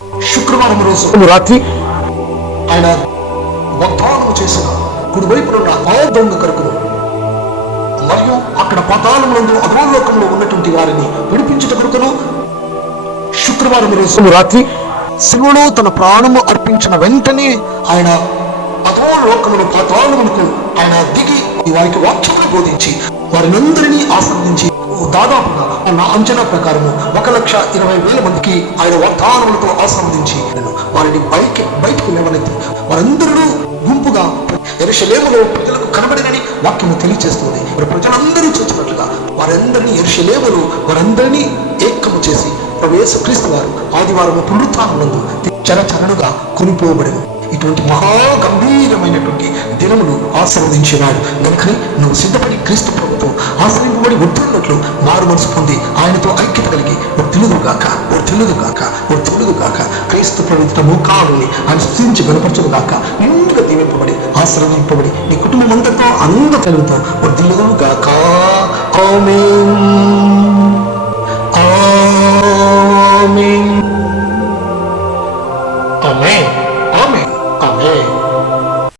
శుక్రవారం రోజు రాత్రి ఆయన వాగ్దానం చేసిన కుడివైపునున్న ఆ దొంగ కొరకును మరియు అక్కడ పాతాళమునందు అధోలోకంలో ఉన్నటువంటి వారిని విడిపించుట కొరకును శుక్రవారం రోజు రాత్రి శివుడు తన ప్రాణము అర్పించిన వెంటనే ఆయన అధోలోకమును పాతాళమునకు ఆయన దిగి వారికి వాక్యమును బోధించి వారినందరినీ ఆశ్రయించి దాదాపుగా నా అంచనా ప్రకారము 1,20,000 మందికి ఆయన వాగ్దానములతో ఆశ్రవదించి వారిని బయటకు లేవనెత్తి వారందరూ గుంపుగా యెరూషలేములో ప్రజలకు కనబడినని వాక్యము తెలియజేస్తుంది. మరి ప్రజలందరూ చూసినట్లుగా వారందరినీ యెరూషలేములో వారందరినీ ఏకము చేసి ప్రభు యేసుక్రీస్తు వారు ఆదివారము పునరుత్థానమునందు చరచరణుగా కొనిపోబడెను. ఇటువంటి మహా గంభీరమైనటువంటి దినమును ఆశీర్వదించినాడు. కనుకని నువ్వు సిద్ధపడి క్రీస్తు ప్రభుతో ఆశ్రయింపబడి వృద్ధున్నట్లు మారు మనసు పొంది ఆయనతో ఐక్యత కలిగి తెలుగుగాక క్రీస్తు ప్రభుత్వ ముఖాలని ఆయన స్థితించి గణపరచుగాక నిండుగా దీవింపబడి ఆశీర్వదింపబడి నీ కుటుంబం అందరితో అందరూ తెలుగుతో వర్ధిల్లుగాక. ఆమేన్.